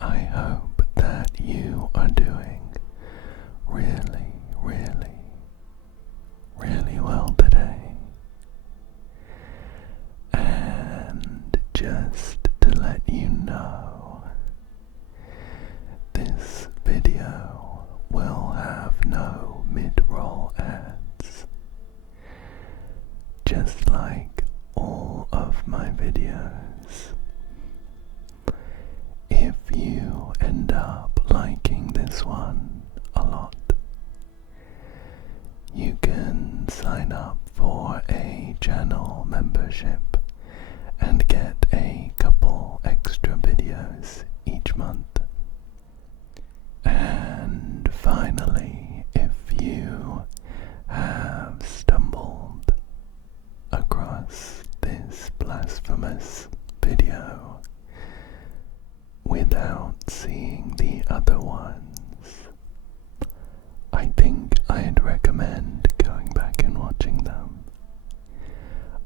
I hope that you are doing really, really, really well today. And just to let you know, this video will have no mid-roll ads, just like all of my videos. If you end up liking this one a lot, you can sign up for a channel membership and get a couple extra videos each month. And finally, if you have stumbled across this Blasphemous video without seeing the other ones, I think I'd recommend going back and watching them.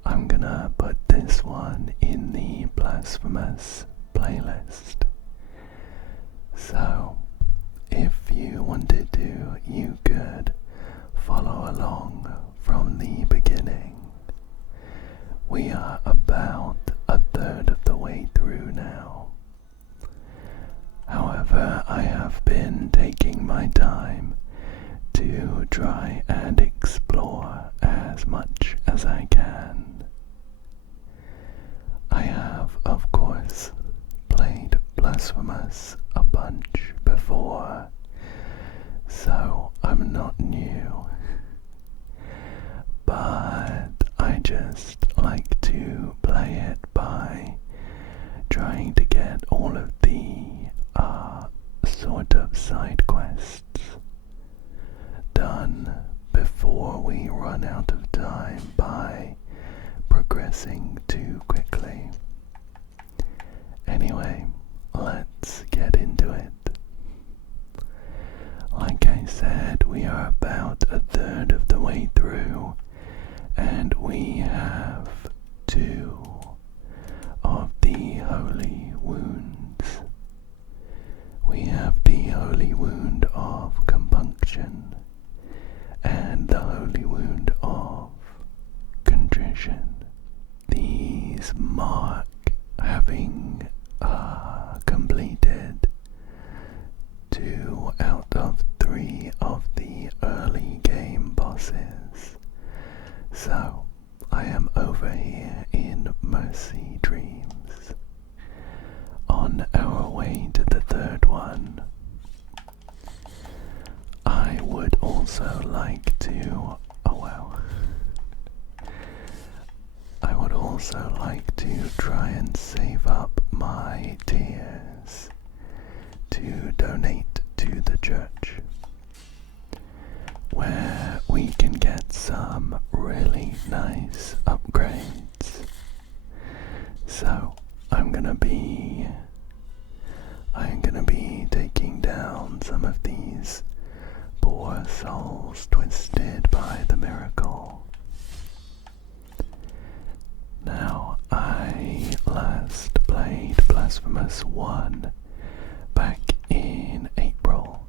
I'm gonna put this one in the Blasphemous playlist. So, if you wanted to, you could follow along from the beginning. We are about a third of the way through now. However, I have been taking my time to try and explore as much as I can. I have, of course, played Blasphemous a bunch before, so I'm not new. But I just like to play it by trying to get all of the sort of side quests done before we run out of time by progressing too quickly. Anyway, let's get into it. Like I said, we are about a third of the way through, and we have 2 of the holy wounds. We have the holy wound of compunction and the holy wound of contrition. These mark having completed 2 out of 3 of the early game bosses. So I am over here in Mercy Dreams, on our way to the 3rd one. I would also like to, I would also like to try and save up my tears to donate to the church, where we can get some really nice upgrades. So I'm gonna be taking down some of these poor souls twisted by the miracle. Now, I last played Blasphemous 1 back in April,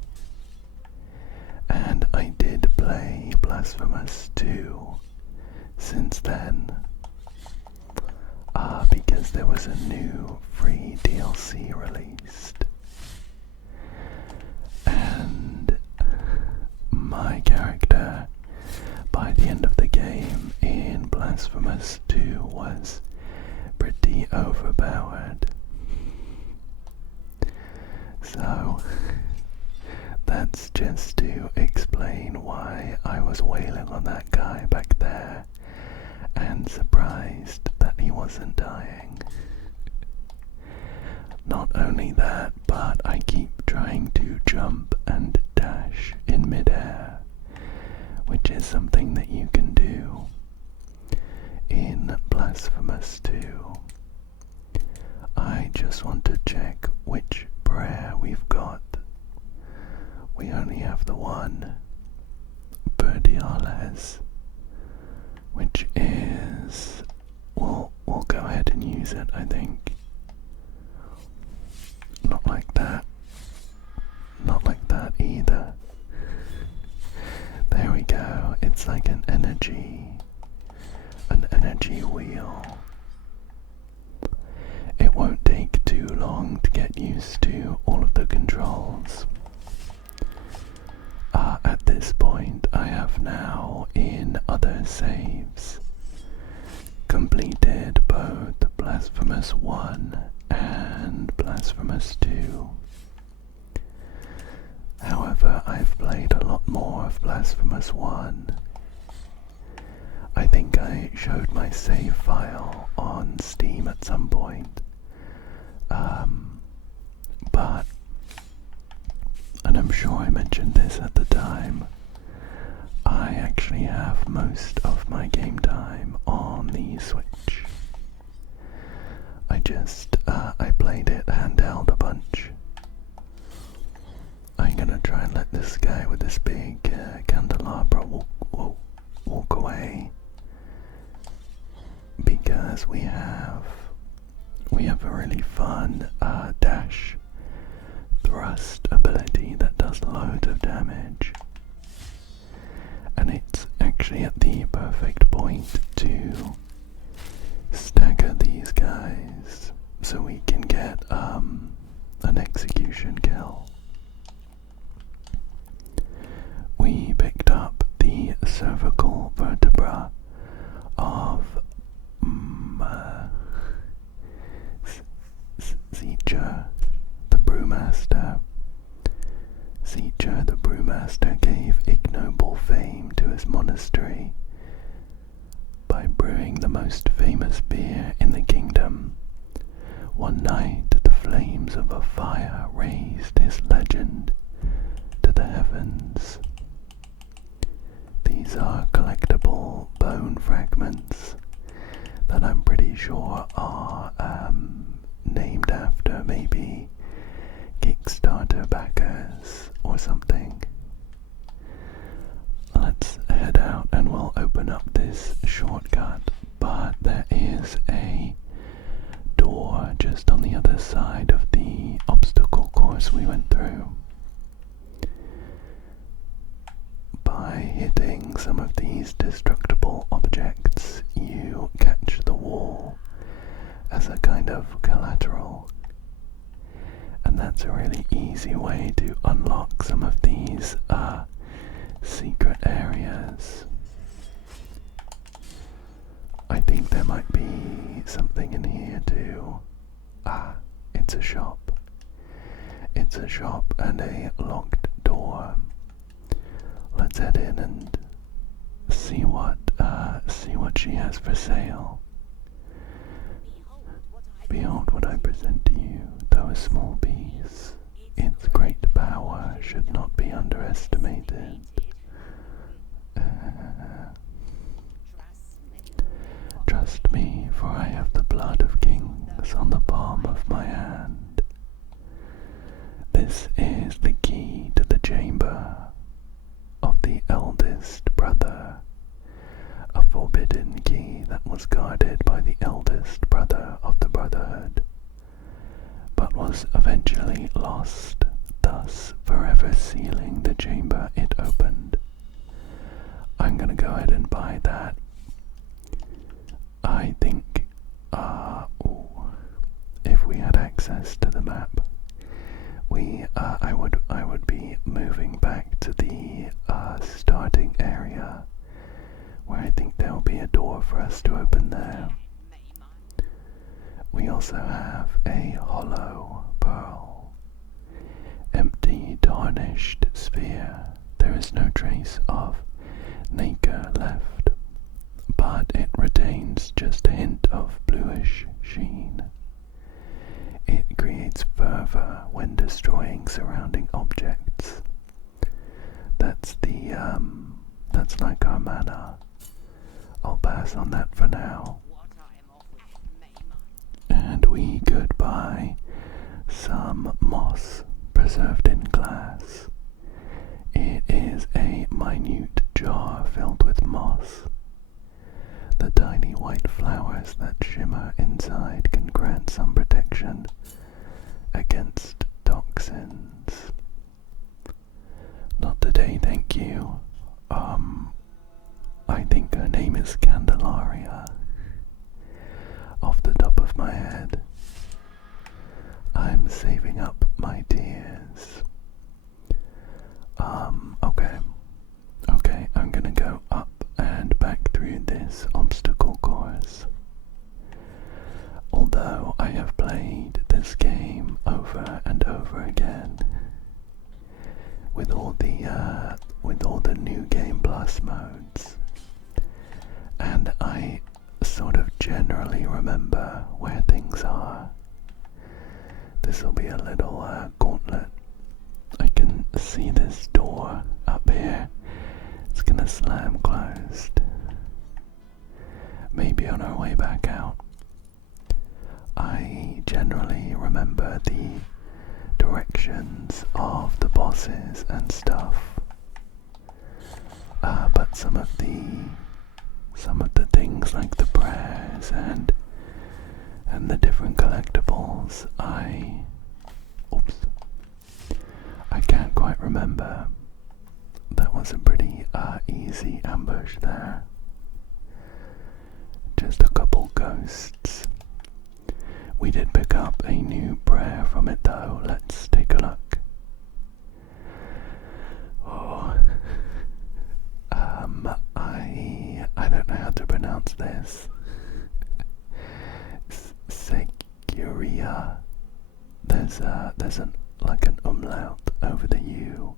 and I did play Blasphemous 2 since then, because there was a new free DLC released, and my character by the end of the game in Blasphemous 2 was pretty overpowered. So that's just to explain why I was wailing on that guy back there and surprised that he wasn't dying. Not only that, but I keep trying to jump and dash in midair, which is something that you can do in Blasphemous 2. I just want to check which prayer we've got. We only have the one, Piedad, which is, we'll go ahead and use it, I think. like that. Not like that either. There we go. It's like an energy wheel. It won't take too long to get used to all of the controls. At this point, I have now, in other saves, completed both Blasphemous 1 and Blasphemous 2. However, I've played a lot more of Blasphemous 1. I think I showed my save file on Steam at some point. But, and I'm sure I mentioned this at the time, I actually have most of my game time on the Switch. I played it handheld a bunch. I'm gonna try and let this guy with this big candelabra walk away, because we have a really fun dash thrust ability that does loads of damage, and it's actually at the perfect point to stagger these guys so we can get an execution kill. We picked up the cervical vertebra of Zecher the Brewmaster. Zecher the Brewmaster gave ignoble fame to his monastery by brewing the most famous beer in the kingdom. One night, the flames of a fire raised his legend to the heavens. These are collectible bone fragments that I'm pretty sure are named after maybe Kickstarter backers or something. Let's head out and we'll open up this shortcut, but there is a door just on the other side of the obstacle course we went through. By hitting some of these destructible objects, you catch the wall as a kind of collateral, and that's a really easy way to unlock some of these secret areas. I think there might be something in here too. It's a shop. It's a shop and a locked door. Let's head in and see what she has for sale. Behold what I present to you, though a small piece, its great power should not be underestimated. Trust me, for I have the blood of kings on the palm of my hand. This is the key to the chamber of the eldest brother, a forbidden key that was guarded by the eldest brother of the Brotherhood, but was eventually lost, thus forever sealing the chamber it opened. I'm gonna go ahead and buy that. I think, if we had access to the map, I would be moving back to the starting area, where I think there will be a door for us to open there. We also have a hollow pearl, empty, tarnished sphere. There is no trace of nacre left, but it retains just a hint of bluish sheen. It creates fervor when destroying surrounding objects. That's like our mana. I'll pass on that for now. And we could buy some moss preserved in glass. It is a minute jar filled with moss. The tiny white flowers that shimmer inside can grant some protection against all the new game plus modes, and I sort of generally remember where things are. This will be a little gauntlet. I can see this door up here. It's gonna slam closed. Maybe on our way back out. I generally remember the directions of the bosses and stuff, but some of the things like the prayers and the different collectibles, I can't quite remember. That was a pretty easy ambush there. Just a couple ghosts. We did pick up a new prayer from it though. Let's take a look. Oh, I don't know how to pronounce this. Seguria. There's an umlaut over the U,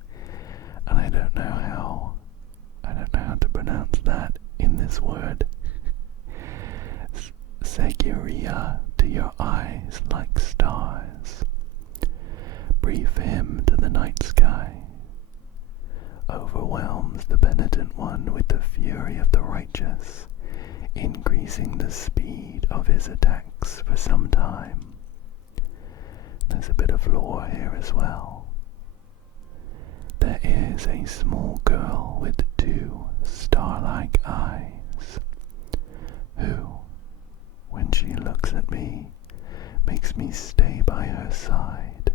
and I don't know how to pronounce that in this word. Seguria, to your eyes like stars. Brief hymn to the night sky. Overwhelms the penitent one with the fury of the righteous, increasing the speed of his attacks for some time. There's a bit of lore here as well. There is a small girl with 2 star-like eyes, who, when she looks at me, makes me stay by her side.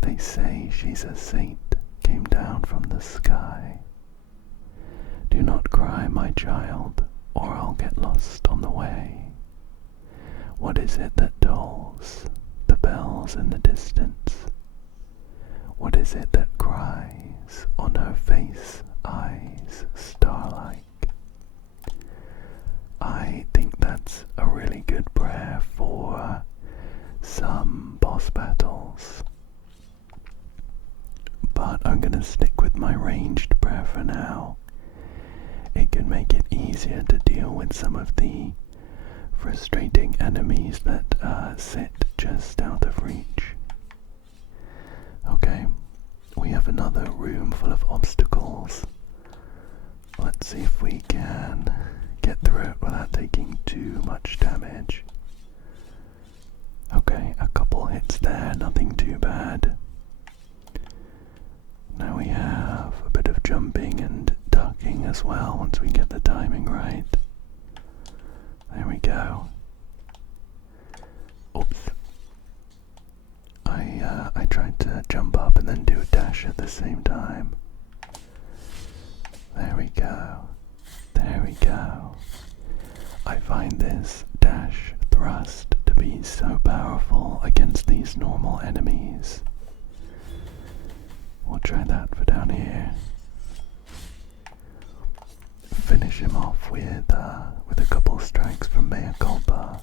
They say she's a saint, came down from the sky. Do not cry, my child, or I'll get lost on the way. What is it that tolls the bells in the distance? What is it that cries on her face, eyes starlike? I think that's a really good prayer for some boss battles, but I'm gonna stick with my ranged prayer for now. It can make it easier to deal with some of the frustrating enemies that sit just out of reach. Okay, we have another room full of obstacles. Let's see if we can get through it without taking too much damage. Okay, a couple hits there, nothing too bad. Now we have a bit of jumping and ducking as well once we get the timing right. There we go. Oops. I tried to jump up and then do a dash at the same time. There we go. There we go. I find this dash thrust to be so powerful against these normal enemies. We'll try that for down here. Finish him off with a couple strikes from Mea Culpa.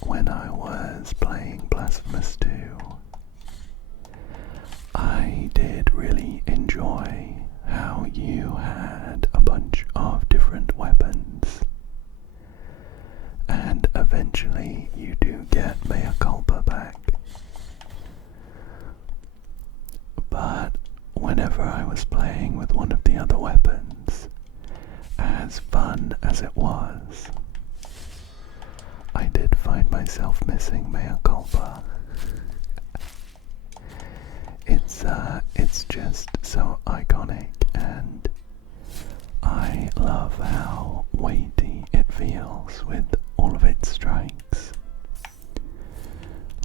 When I was playing Blasphemous 2, I did really enjoy how you had a bunch of different weapons, and eventually you do get Mea Culpa back. But whenever I was playing with one of the other weapons, as fun as it was, I did find myself missing Mea Culpa. It's just so iconic, and I love how weighty it feels with all of its strikes.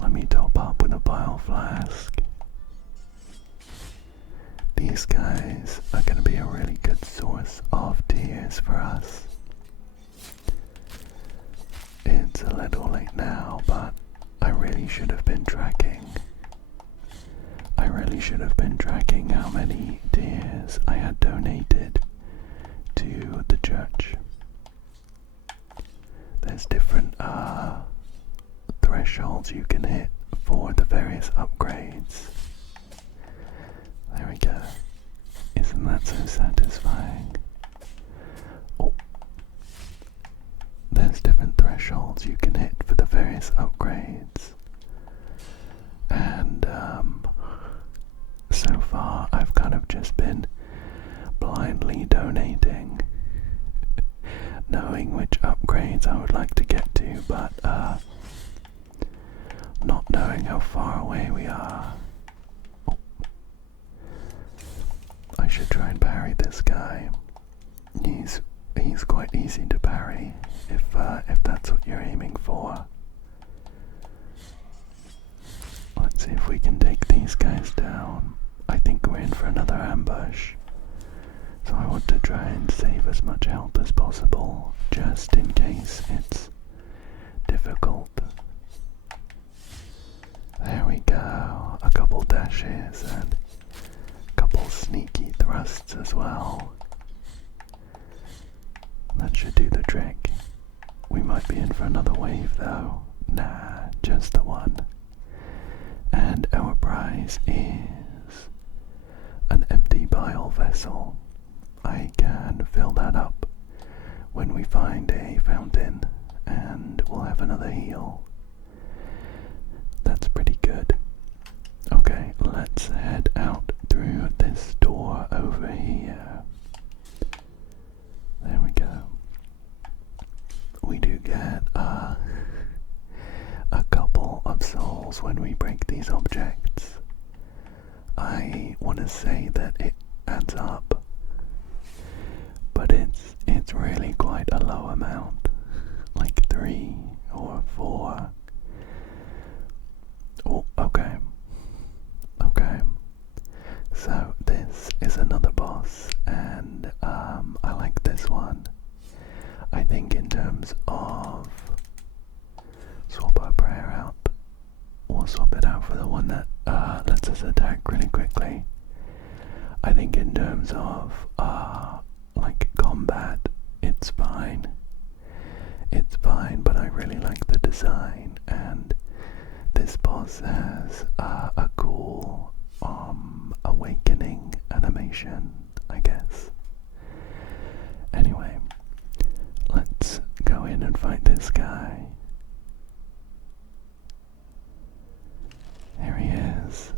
Let me top up with a bile flask. These guys are going to be a really good source of tears for us. It's a little late now, but I really should have been tracking. I really should have been tracking how many tears I had donated to the church. There's different thresholds you can hit for the various upgrades. we go. Isn't that so satisfying? Oh, there's different thresholds you can hit for the various upgrades. And so far I've kind of just been blindly donating, knowing which upgrades I would like to get to, but not knowing how far away we are. Oh. I should try and parry this guy. He's quite easy to parry if that's what you're aiming for. Let's see if we can take these guys down. I think we're in for another ambush. So I want to try and save as much health as possible, just in case it's difficult. There we go. A couple dashes and a couple sneaky thrusts as well. That should do the trick. We might be in for another wave though. Nah, just the one. And our prize is an empty bile vessel. I can fill that up when we find a fountain, and we'll have another heal. That's pretty good. Okay, let's head out through this door over here. There we go. We do get a couple of souls when we break these objects. I want to say that it adds up, but it's really quite a low amount, like 3 or 4. Oh, okay. So this is another boss, and I like this one. I think in terms of swap our prayer out, we'll swap it out for the one that lets us attack really quickly. I think in terms of like combat, it's fine. It's fine, but I really like the design, and this boss has a cool awakening animation, I guess. Anyway, let's go in and fight this guy. Here he is.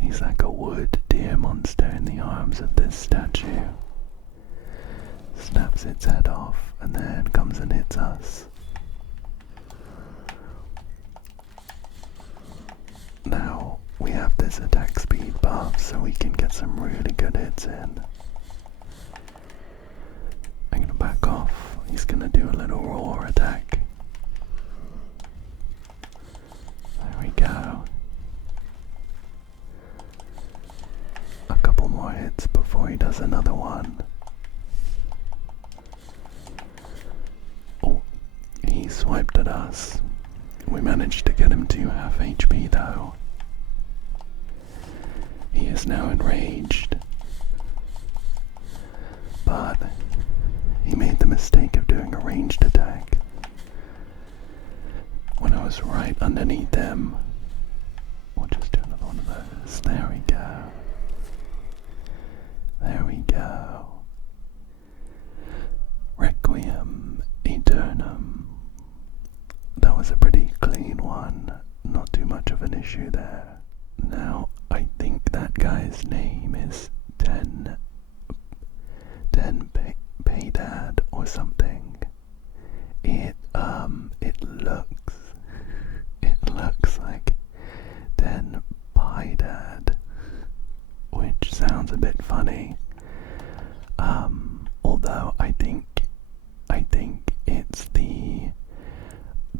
He's like a wood deer monster in the arms of this statue. Snaps its head off and then comes and hits us. Now we have this attack speed buff, so we can get some really good hits in. I'm gonna back off. He's gonna do a little roar attack. There we go. A couple more hits before he does another one. Oh, he swiped at us. We managed to get him to half HP though. He is now enraged. But he made the mistake of doing a ranged attack when I was right underneath him. We'll just do another one of those. There we go. There we go. Requiem Aeternum. That was a pretty clean one. Not too much of an issue there. Now, I think that guy's name is Piedad or something. It looks like Piedad, which sounds a bit funny. Although I think it's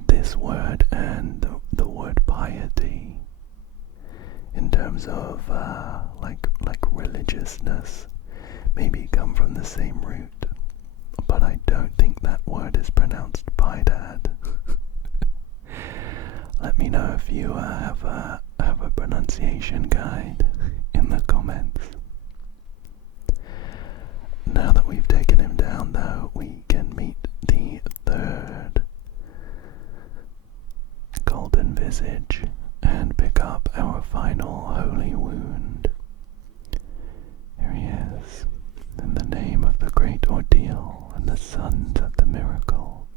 this word and the word piety in terms of like religiousness maybe come from the same root, but I don't think that word is pronounced Piedad. Let me know if you have a pronunciation guide in the comments. Now that we've taken him down though, we can meet the third golden visage and pick up our final holy wound. great ordeal and the sons of the miracle.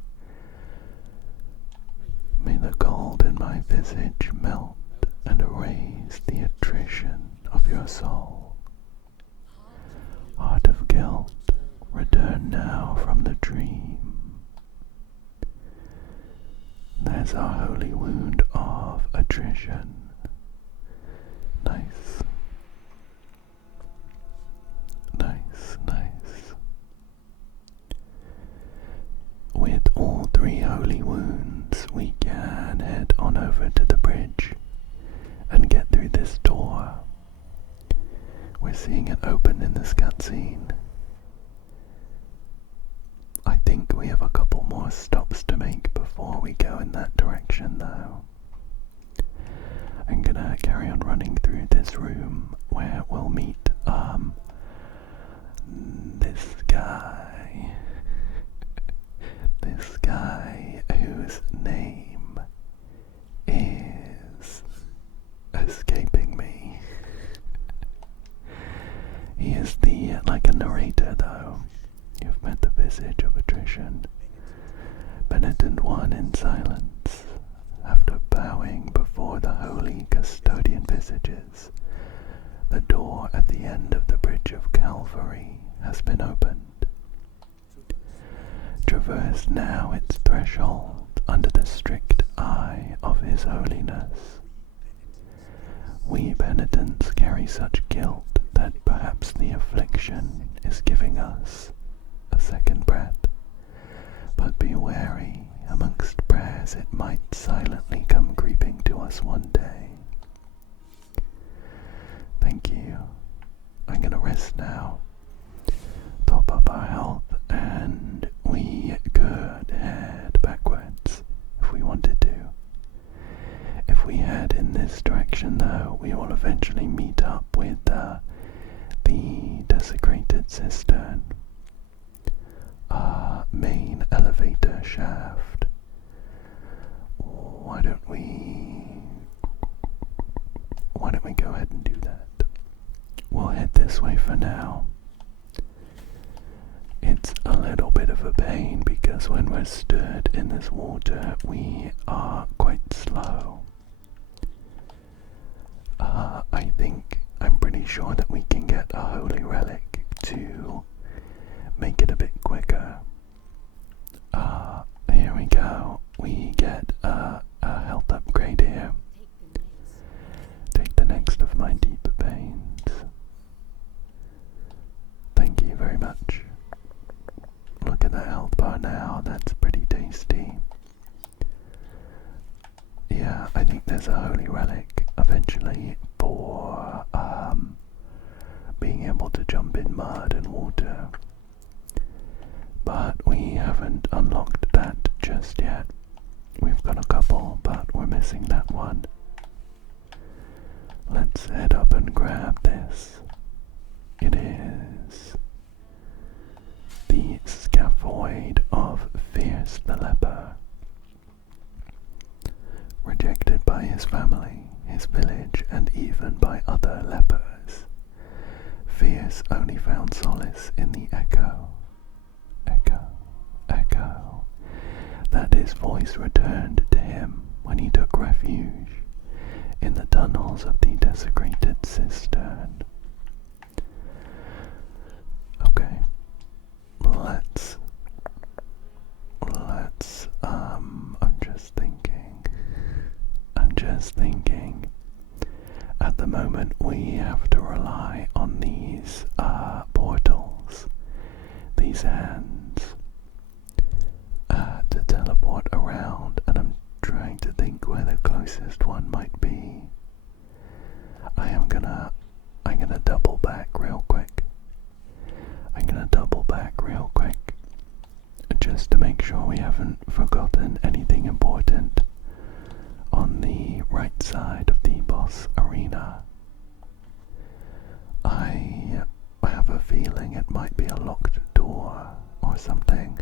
May the gold in my visage melt and erase the attrition of your soul. Heart of guilt, return now from the dream. There's our holy wound of attrition. Nice. Nice, nice. With all three holy wounds, we can head on over to the bridge and get through this door. We're seeing it open in this cutscene. I think we have a couple more stops to make before we go in that direction though. I'm gonna carry on running through this room where we'll meet this guy. This guy whose name is escaping me. He is like a narrator though. You've met the visage of attrition. Penitent one in silence, after bowing before the holy custodian visages, the door at the end of the bridge of Calvary has been opened. Traverse now its threshold under the strict eye of His Holiness. We penitents carry such guilt that perhaps the affliction is giving us a second breath, but be wary, amongst prayers it might silently come creeping to us one day. Thank you. I'm gonna rest now, top up our health, and we could head backwards if we wanted to. If we head in this direction though, we will eventually meet up with the Desecrated Cistern. Main elevator shaft. Why don't we go ahead and do that? We'll head this way for now. It's a little bit of a pain because when we're stood in this water we are quite slow. I'm pretty sure that we can get a holy relic to make it a bit quicker. Here we go. We get a health upgrade here. Take the next of my deep pains. Thank you very much. Look at that health bar now, that's pretty tasty. Yeah, I think there's a holy relic eventually for being able to jump in mud and water. But we haven't unlocked that just yet. We've got a couple, but we're missing that one. Let's head up and grab this. It is the scaphoid of Fierce the Leper. Rejected by his family, his village, and even by other lepers, Fierce only found solace in the echo, that his voice returned to him when he took refuge in the tunnels of the Desecrated Cistern. Okay, I'm just thinking, at the moment we have to rely on these portals, these hands, to teleport around, and I'm trying to think where the closest one might be. I'm gonna double back real quick. Just to make sure we haven't forgotten anything important on the right side of the boss arena. I have a feeling it might be a locked door or something.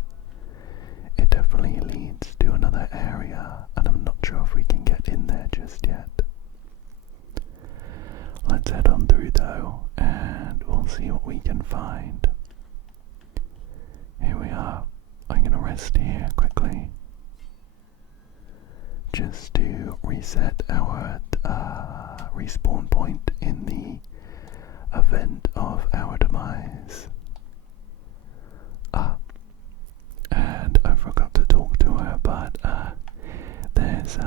It definitely leads to another area, and I'm not sure if we can get in there just yet. Let's head on through though, and we'll see what we can find. rest here quickly, just to reset our respawn point in the event of our demise. And I forgot to talk to her, but there's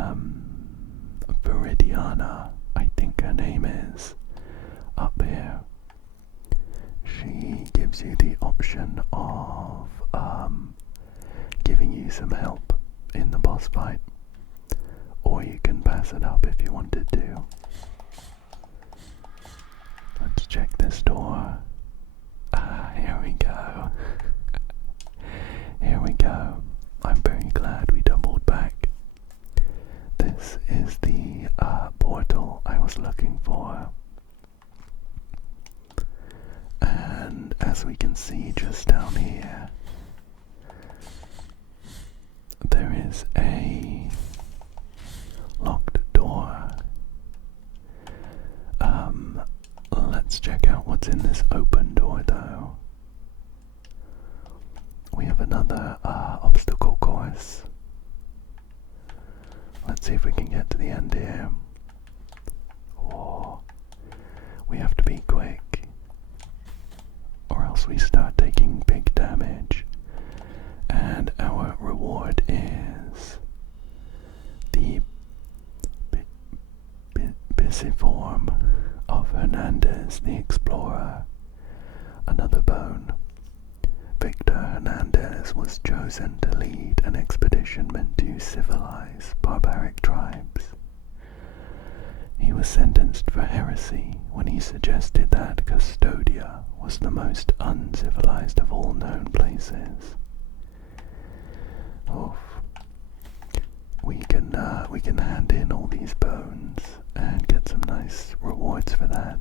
Viridiana, I think her name is, up here. She gives you the option of giving you some help in the boss fight, or you can pass it up if you wanted to. Let's check this door. Here we go. Here we go. I'm very glad we doubled back. This is the portal I was looking for. And as we can see just down here, there is a locked door. Let's check out what's in this open door though. We have another obstacle course. Let's see if we can get to the end here. Oh, we have to be quick, or else we start taking big damage. And our reward is the Bisiform of Hernandez the Explorer. Another bone. Victor Hernandez was chosen to lead an expedition meant to civilize barbaric tribes. He was sentenced for heresy when he suggested that Custodia was the most uncivilized of all known places. Oof. We can hand in all these bones and get some nice rewards for that.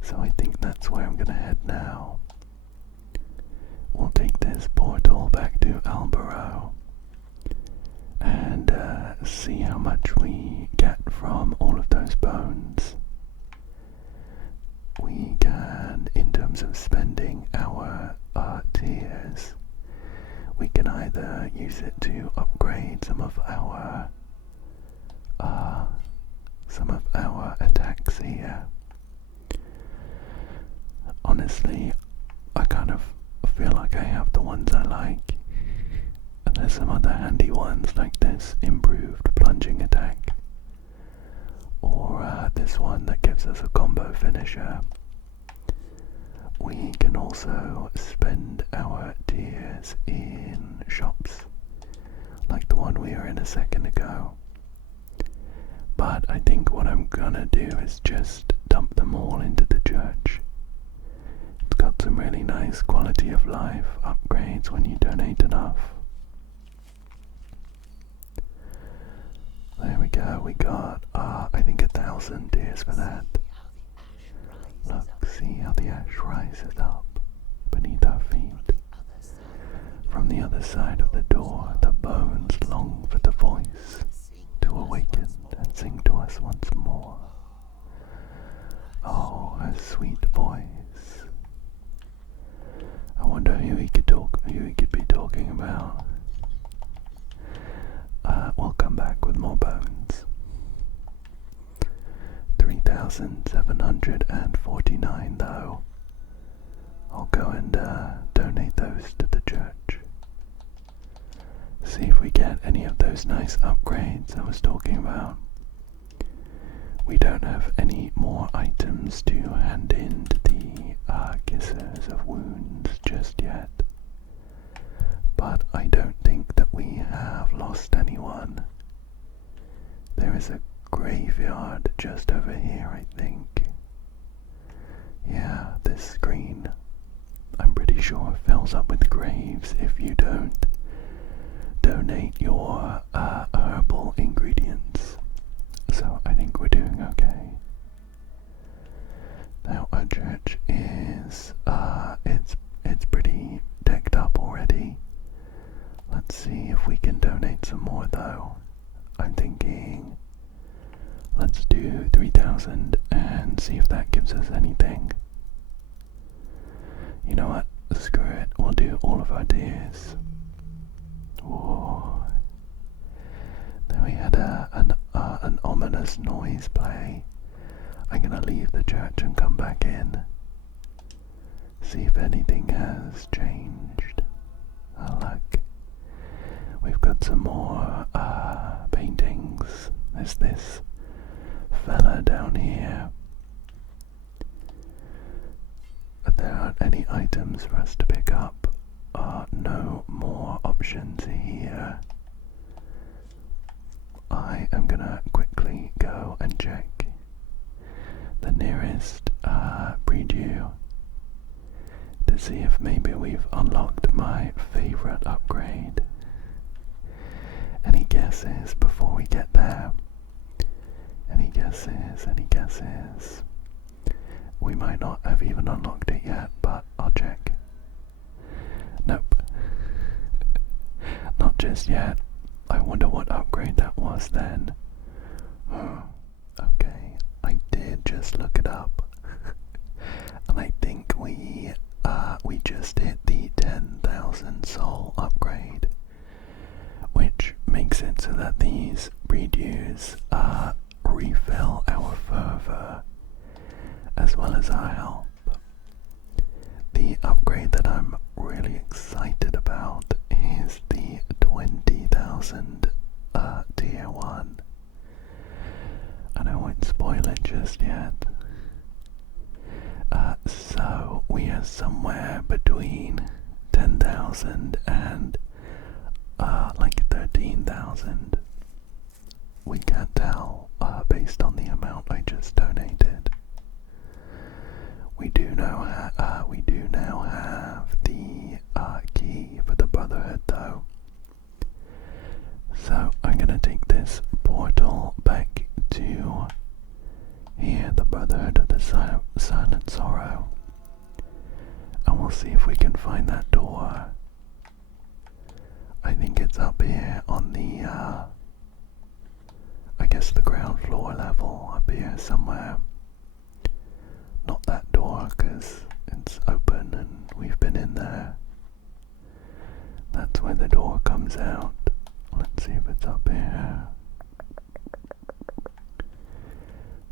So I think that's where I'm gonna head now. We'll take this portal back to Albaro and see how much we get from all of those bones. We can, in terms of spending our tiers, we can either use it to upgrade some of our attacks here. Honestly, I kind of feel like I have the ones I like, and there's some other handy ones like this improved plunging attack, or this one that gives us a combo finisher. We can also spend our tiers in shops, like the one we were in a second ago. But I think what I'm gonna do is just dump them all into the church. It's got some really nice quality of life upgrades when you donate enough. There we go, we got, I think 1,000 tiers for that. Look, see how the ash rises up beneath our feet. From the other side of the door, the bones long for the voice to awaken and sing to us once more. Oh, her sweet voice. I wonder who he could be talking about. We'll come back with more bones. 3,749 though. I'll go and donate those to the church. See if we get any of those nice upgrades I was talking about. We don't have any more items to hand in to the Kissers of Wounds just yet. But I don't think that we have lost anyone. There is a graveyard just over here, I think. Yeah, this screen, I'm pretty sure, fills up with graves if you don't donate your herbal ingredients. So I think we're doing okay. Now our church is, it's pretty decked up already. Let's see if we can donate some more though. I'm thinking, let's do 3,000 and see if that gives us anything. You know what, screw it, we'll do all of our tiers. Whoa. Then we had an ominous noise play. I'm gonna leave the church and come back in. See if anything has changed. Oh look. We've got some more paintings. There's this fella down here. But there aren't any items for us to pick up. No more options here. I am gonna quickly go and check the nearest preview to see if maybe we've unlocked my favorite upgrade. Any guesses before we get there? Any guesses? Any guesses? We might not have even unlocked it yet, but I'll check. Nope. Not just yet. I wonder what upgrade that was then. Okay, I did just look it up. And I think we just hit the 10,000 soul upgrade, which makes it so that these redos refill our fervor as well as our help. The upgrade that I'm really excited about is the 20,000 tier 1. And I won't spoil it just yet. So we are somewhere between 10,000 and like 13,000. We can't tell based on the amount I just donated. We do now have the key for the Brotherhood though. So I'm gonna take this portal back to here, the Brotherhood of the Silent Sorrow, and we'll see if we can find that door. I think it's up here on the I guess the ground floor level, up here somewhere. Not that door, because it's open and we've been in there. That's where the door comes out. Let's see if it's up here.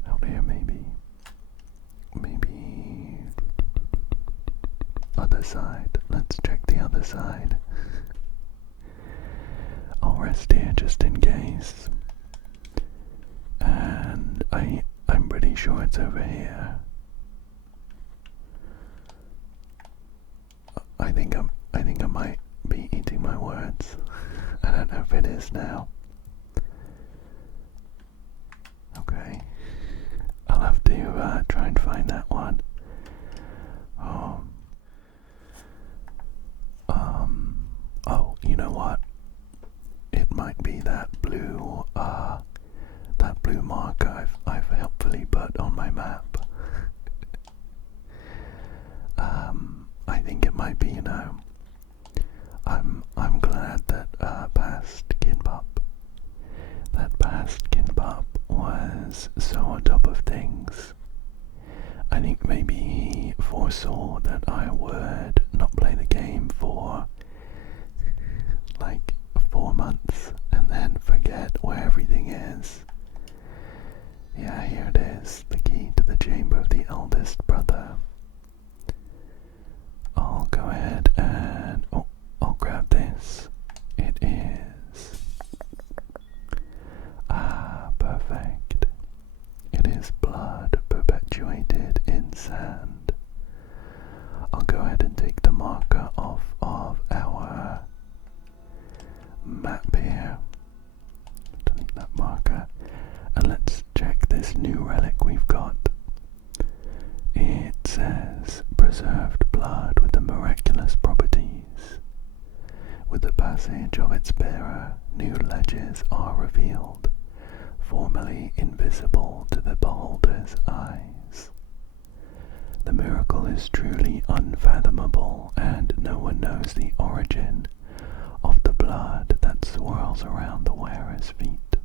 Out here maybe. Maybe other side. Let's check the other side. I'll rest here just in case. And I'm pretty sure it's over here. I think I might be eating my words. I don't know if it is now. Okay. I'll have to try and find that one. Oh, you know what? It might be that blue marker I've helpfully put on my map. I think it might be, I'm glad that past Kinbop was so on top of things. I think maybe he foresaw that I would not play the game for like 4 months and then forget where everything is. Yeah, here it is, the key to the chamber of the eldest brother. I'll go ahead and I'll grab this. It is perfect. It is blood perpetuated in sand. I'll go ahead and take the marker off of our map here. Delete that marker. And let's check this new relic we've got. It says preserved blood with the miraculous properties. With the passage of its bearer, new ledges are revealed, formerly invisible to the beholder's eyes. The miracle is truly unfathomable, and no one knows the origin of the blood that swirls around the wearer's feet.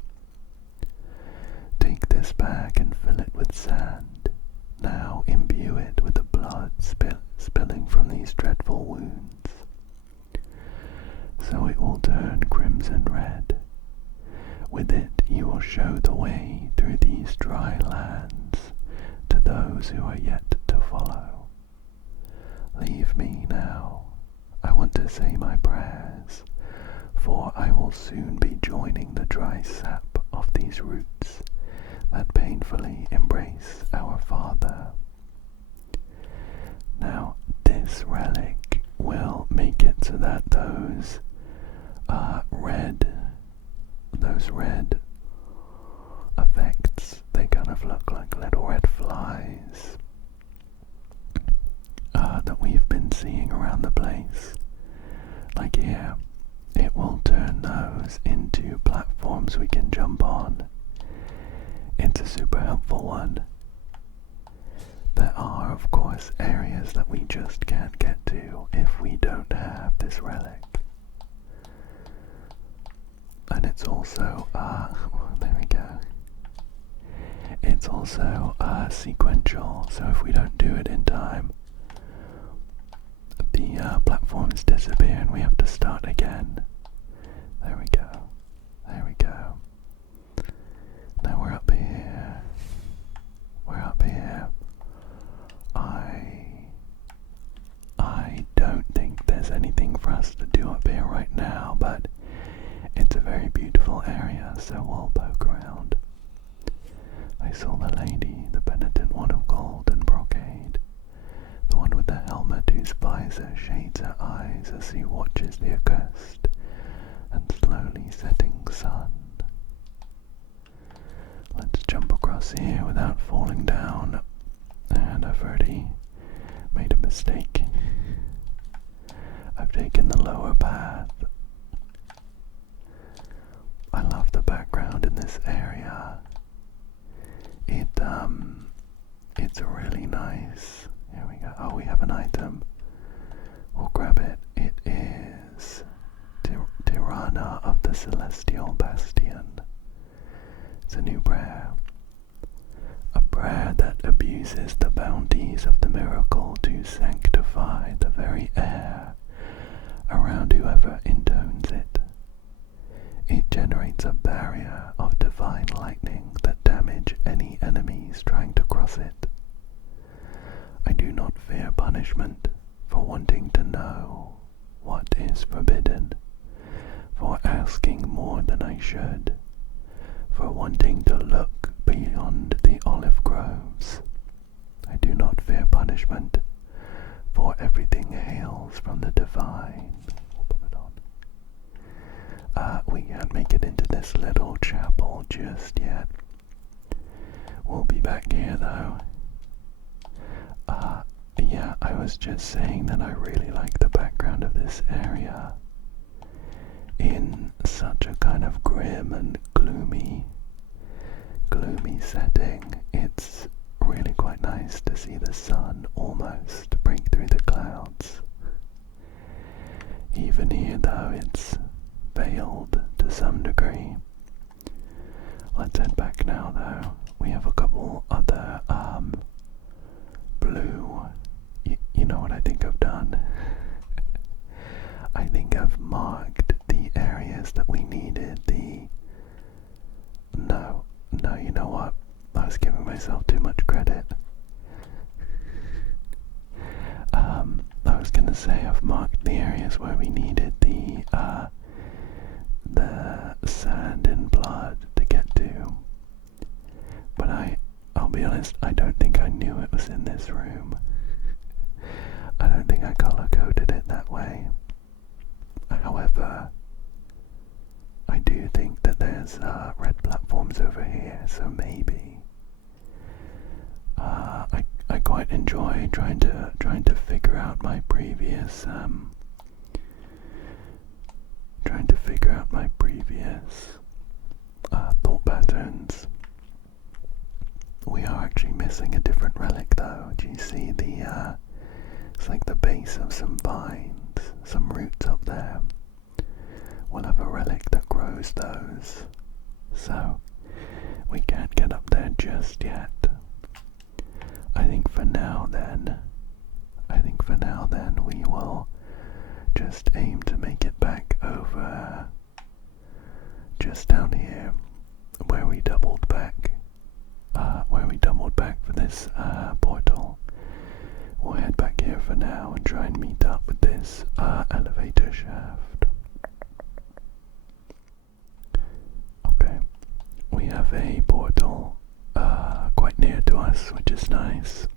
Take this bag and fill it with sand. Now imbue it with the blood spilling from these dreadful wounds. So it will turn crimson red. With it you will show the way through these dry lands to those who are yet to follow. Leave me now. I want to say my prayers, for I will soon be joining the dry sap of these roots that painfully embrace our Father. Now, this relic will make it so that those red effects, they kind of look like little red flies that we've been seeing around the place. Like here, it will turn those into platforms we can jump on. It's a super helpful one. There are, of course, areas that we just can't get to if we don't have this relic. And it's also, there we go. It's also sequential, so if we don't do it in time, the platforms disappear and we have to start again. There we go. There we go. Now we're up here. We're up here. I don't think there's anything for us to do up here right now, but it's a very beautiful area, so we'll poke around. I saw the lady, the penitent one of gold and brocade, the one with the helmet whose visor shades her eyes as he watches the accursed and slowly setting sun. Let's jump across here without falling down, and I've already made a mistake. I've taken the lower path. I love the background in this area. It's really nice. Here we go. Oh, we have an item. We'll grab it. It is Tirana of the Celestial Bastion. It's a new prayer. A prayer that abuses the bounties of the miracle to sanctify the very air around whoever intones it. It generates a barrier of divine lightning that damage any enemies trying to cross it. I do not fear punishment for wanting to know what is forbidden, for asking more than I should, for wanting to look beyond the olive groves. I do not fear punishment, for everything hails from the divine. We'll put it on. We can't make it into this little chapel just yet. We'll be back here though. Yeah, I was just saying that I really like the background of this area. In such a kind of grim and gloomy setting, it's really quite nice to see the sun almost break through the clouds. Even here though, it's veiled to some degree. Let's head back now though. We have a couple other blue. You know what I think I've done? I think I've marked the areas that we needed No, you know what? I was giving myself too much credit. I was gonna say I've marked the areas where we needed the sand and blood to get to. But I'll be honest, I don't think I knew it was in this room. I don't think I color-coded it that way. However, I do think that there's red platforms over here, so maybe. I quite enjoy trying to figure out my previous thought patterns. We are actually missing a different relic though. Do you see it's like the base of some vines, some roots up there. We'll have a relic that grows those, so we can't get up there just yet. I think for now then we will just aim to make it back over just down here where we doubled back for this portal. We'll head back here for now and try and meet up with this elevator shaft. Okay, we have a portal quite near to us, which is nice.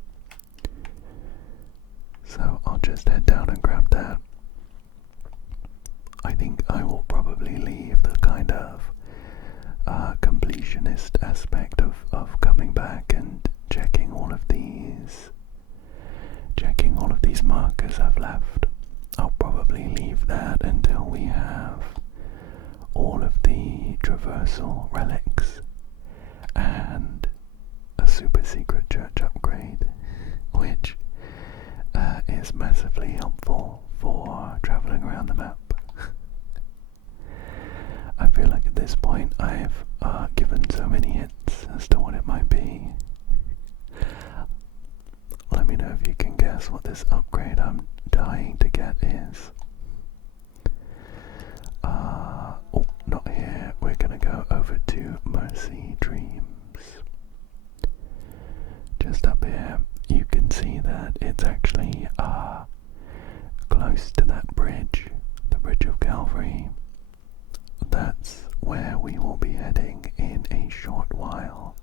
So I'll just head down and grab that. I think I will probably leave the kind of completionist aspect of coming back and checking all of these markers I've left. I'll probably leave that until we have all of the traversal relics and a super secret church upgrade, which is massively helpful for traveling around the map. I feel like at this point I've given so many hints as to what it might be. Let me know if you can guess what this upgrade I'm dying to get is. Oh, not here. We're gonna go over to Mercy Dreams. Just up here, you can see that it's actually close to that bridge, the Bridge of Calvary. That's where we will be heading in a short while.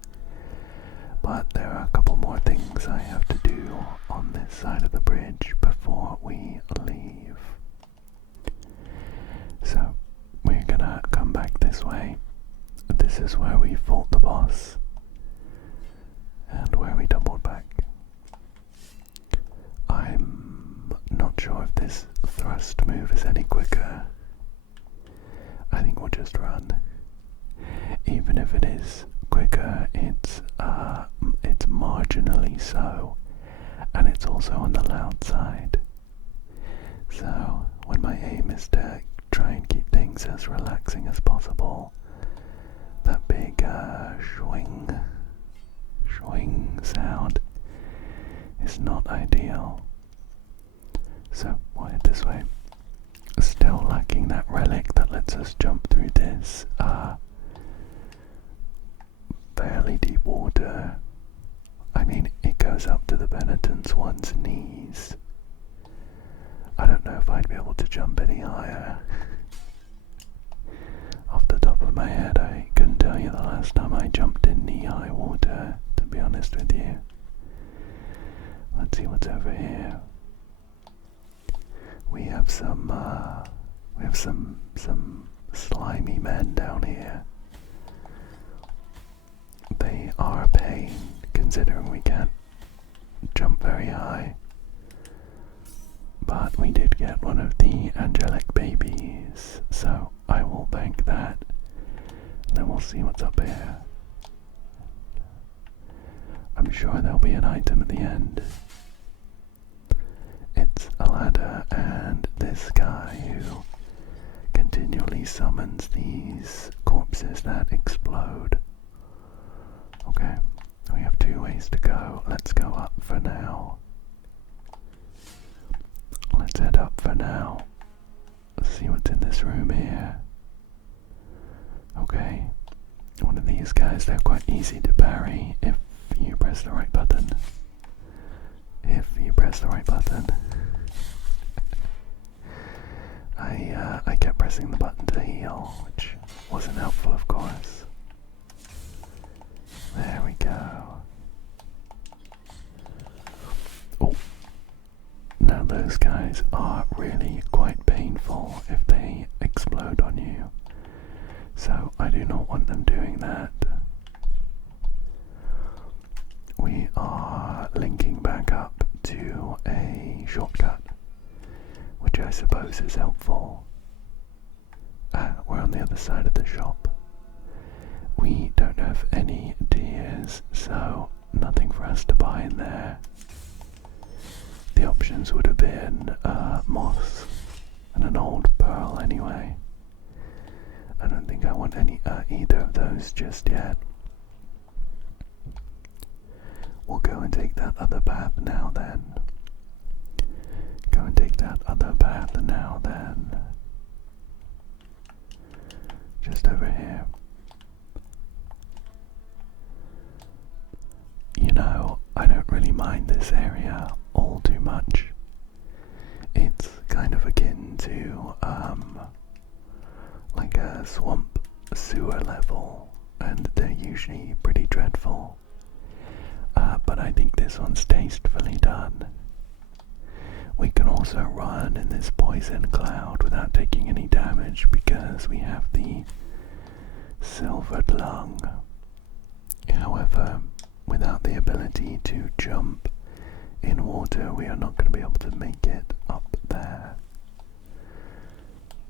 But there are a couple more things I have to do on this side of the bridge before we leave. So we're gonna come back this way. This is where we fought the boss and where we doubled back. I'm not sure if this thrust move is any quicker. I think we'll just run. Even if it is quicker, it's marginally so, and it's also on the loud side. So when my aim is to try and keep things as relaxing as possible, that big swing sound is not ideal. So we'll head this way. Still lacking that relic that lets us jump through this fairly deep water. I mean, it goes up to the penitent's one's knees. I don't know if I'd be able to jump any higher. Off the top of my head, I couldn't tell you the last time I jumped in knee-high water, to be honest with you. Let's see what's over here. We have some slimy men down here. They are a pain, considering we can't jump very high. But we did get one of the angelic babies, so I will bank that. And then we'll see what's up here. I'm sure there'll be an item at the end. It's a ladder, and this guy who continually summons these corpses that explode. Okay, we have 2 ways to go. Let's go up for now. Let's head up for now. Let's see what's in this room here. Okay, one of these guys, they're quite easy to parry if you press the right button. If you press the right button. I kept pressing the button to heal, which wasn't helpful, of course. There we go. Oh, now those guys are really quite painful if they explode on you, so I do not want them doing that. We are linking back up to a shortcut, which I suppose is helpful. We're on the other side of the shop. We don't have any tears, so nothing for us to buy in there. The options would have been moss and an old pearl anyway. I don't think I want either of those just yet. We'll go and take that other path now then. Go and take that other path now then. just over here. You know, I don't really mind this area all too much. It's kind of akin to, like a swamp sewer level, and they're usually pretty dreadful. But I think this one's tastefully done. We can also run in this poison cloud without taking any damage because we have the silvered lung. However, without the ability to jump in water, we are not going to be able to make it up there.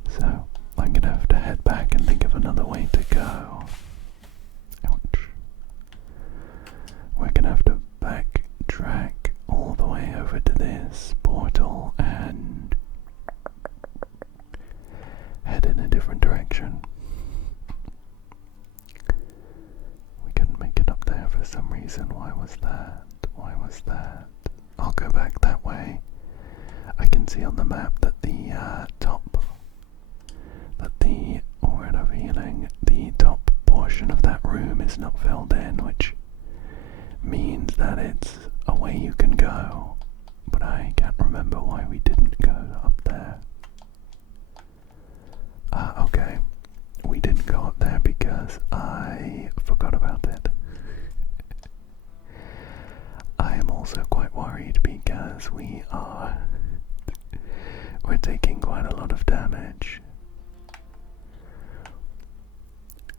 So, I'm going to have to head back and think of another way to go. Ouch. We're going to have to backtrack all the way over to this portal and head in a different direction. We couldn't make it up there for some reason. Why was that? Why was that? I'll go back that way. I can see on the map that the word of healing, the top portion of that room is not filled in, which means that it's a way you can go, but I can't remember why we didn't go up there. Okay, we didn't go up there because I forgot about it. I am also quite worried because we're taking quite a lot of damage.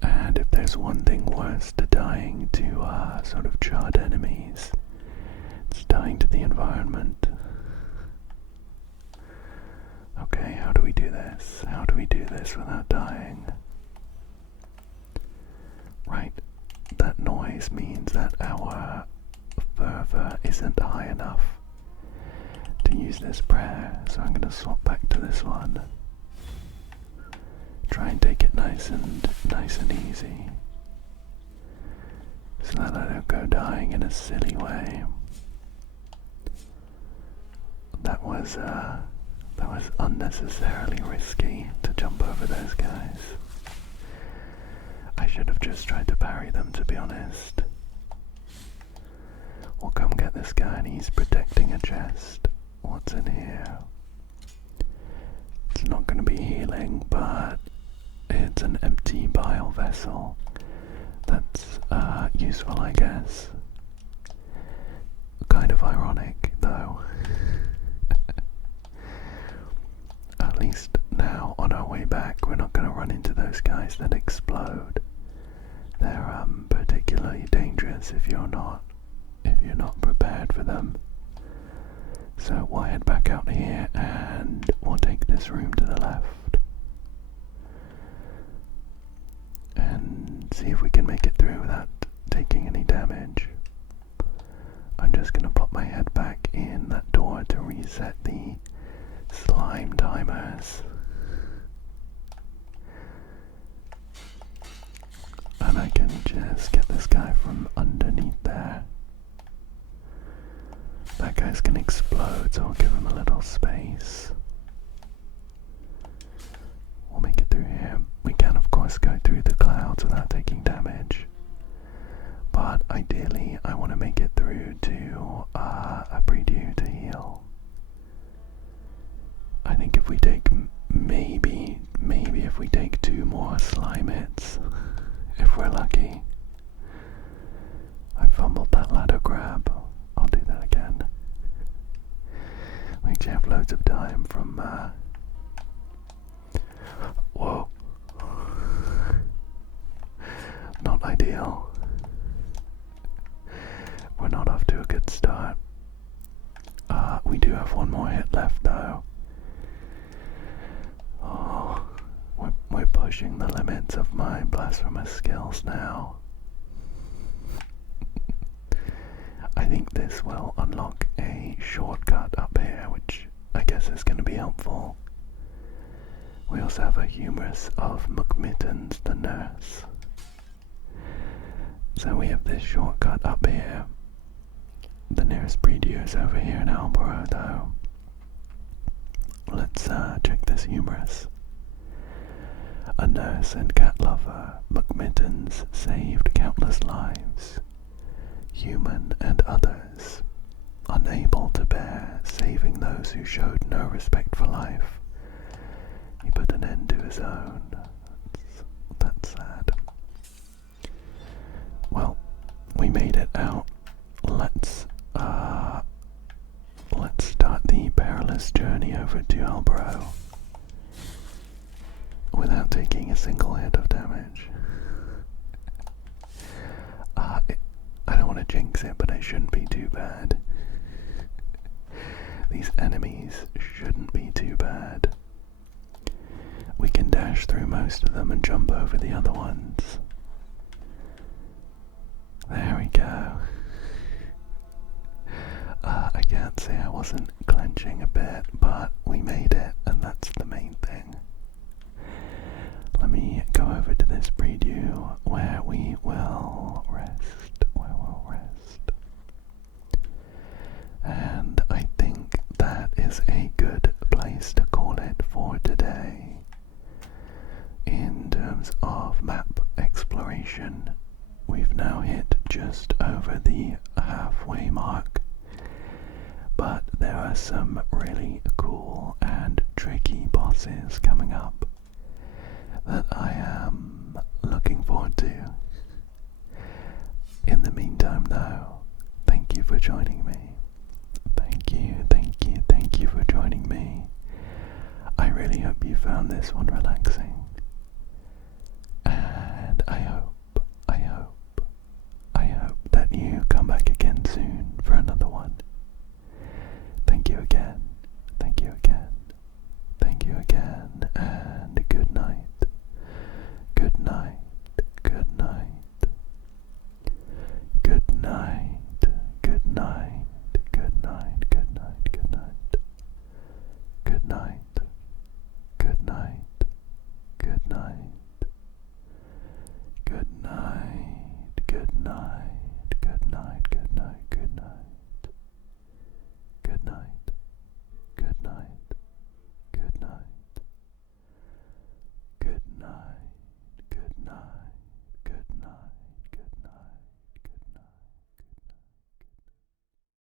And if there's one thing worse to dying to sort of charred enemies, it's dying to the environment. Okay, how do we do this? How do we do this without dying? Right, that noise means that our fervor isn't high enough to use this prayer, so I'm going to swap back to this one. Try and take it nice and easy, so that I don't go dying in a silly way. That was unnecessarily risky to jump over those guys. I should have just tried to parry them, to be honest. We'll come get this guy, and he's protecting a chest. What's in here? It's not going to be healing, but it's an empty bile vessel. That's useful, I guess. Kind of ironic, though. At least now, on our way back, we're not going to run into those guys that explode. They're particularly dangerous if you're not prepared for them. So we'll head back out here and we'll take this room to the left and see if we can make it through without taking any damage. I'm just going to pop my head back in that door to reset the slime timers. And I can just get this guy from underneath there. That guy's gonna explode, so I'll give him a little space. We'll make it through here. We can, of course, go through the clouds without taking damage. But ideally, I want to make it through to a preview to heal. I think if we take maybe if we take 2 more slime hits, if we're lucky. I fumbled that ladder grab. I'll do that again. We actually have loads of time from whoa. Not ideal. We're not off to a good start. We do have 1 more hit left though. Oh, we're pushing the limits of my blasphemous skills now. I think this will unlock a shortcut up here, which I guess is going to be helpful. We also have a humerus of McMittens the nurse. So we have this shortcut up here. The nearest preview is over here in Alborough though. Let's check this humerus. A nurse and cat lover, McMittens saved countless lives, human and others. Unable to bear saving those who showed no respect for life, he put an end to his own. That's sad. Well, we made it out. Let's start the perilous journey over to Albro without taking a single hit of damage. I don't want to jinx it, but it shouldn't be too bad. These enemies shouldn't be too bad. We can dash through most of them and jump over the other ones. There we go. I can't say I wasn't clenching a bit, but we made it, and that's the main thing. Let me go over to this preview where we will rest. And I think that is a good place to call it for today. In terms of map exploration, we've now hit just over the halfway mark, but there are some really cool and tricky bosses coming up that I am looking forward to. In the meantime though, thank you for joining me. Thank you for joining me. I really hope you found this one relaxing. And I hope that you come back again soon for another one. Thank you again, and good night. Good night. Good night. Good night. Good night. Good night. Good night. Good night. Good night. Good night. Good night. Good night. Good night.